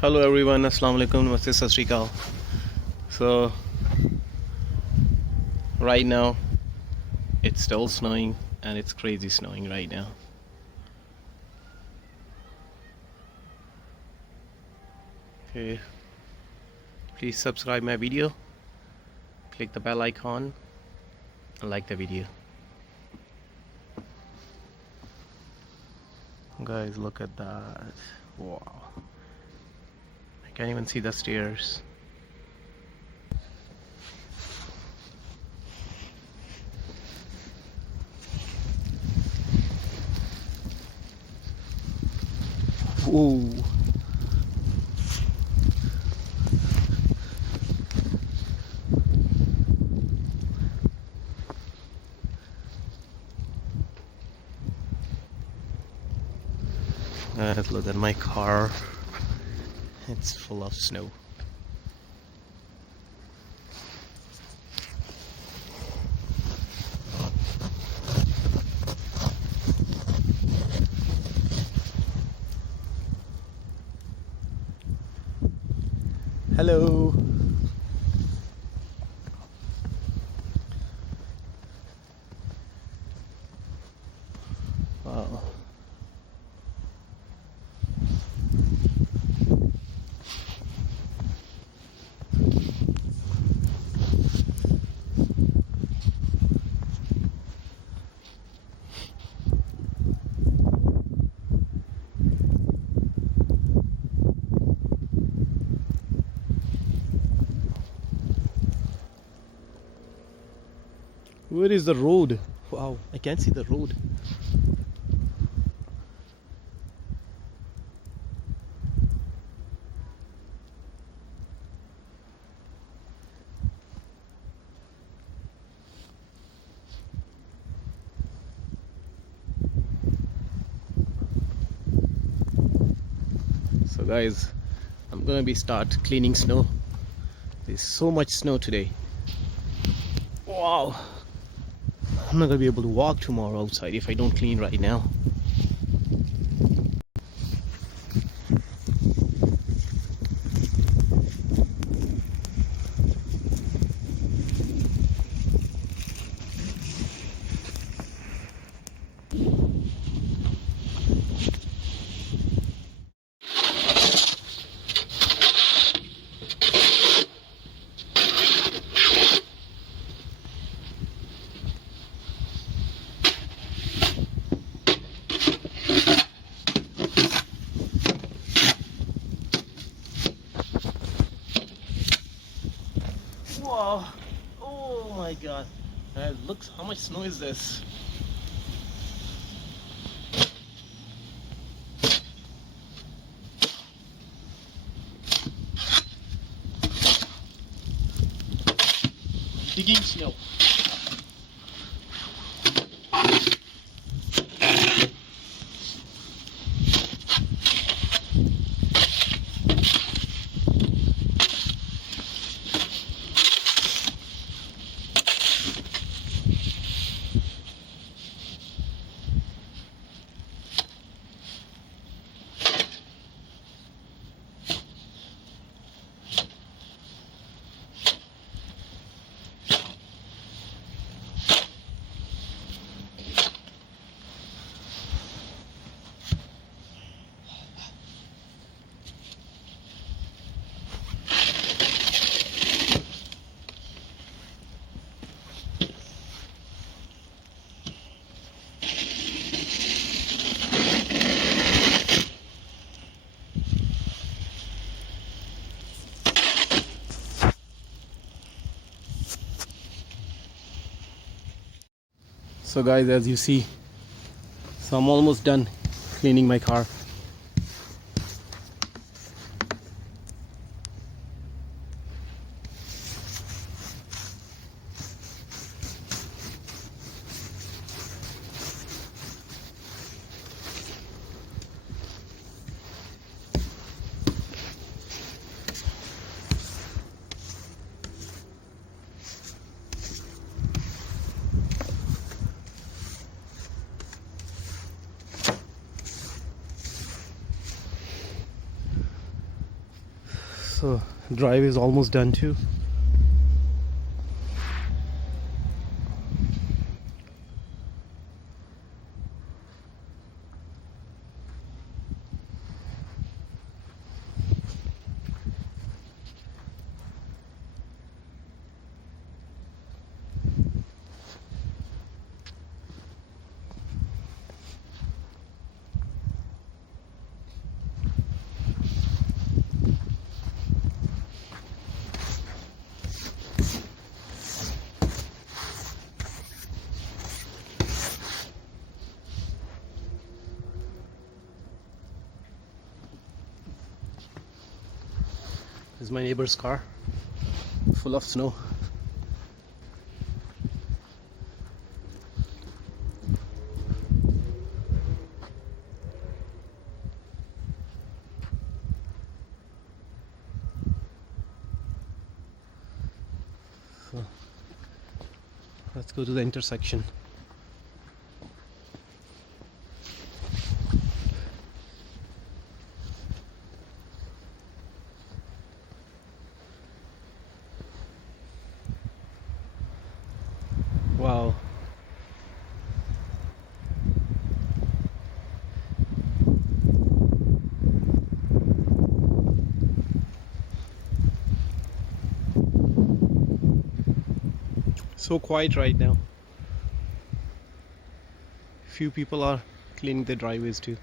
Hello everyone, Assalamu alaikum, Namaste, Sat Sri Akal. So right now it's still snowing and it's crazy snowing right now. Okay, please subscribe my video, click the bell icon and like the video. Guys, look at that. Wow, I can't even see the stairs. Ooh. Look at my car. It's full of snow. Hello. Wow. Where is the road? Wow, I can't see the road. So guys, I'm gonna start cleaning snow. There's so much snow today. Wow. I'm not gonna be able to walk tomorrow outside if I don't clean right now. Wow. Oh my god. Look, how much snow is this? Digging snow. So guys, as you see, so I'm almost done cleaning my car. So drive is almost done too. This is my neighbor's car, full of snow. So, let's go to the intersection. Wow. So quiet right now. Few people are cleaning the driveways too.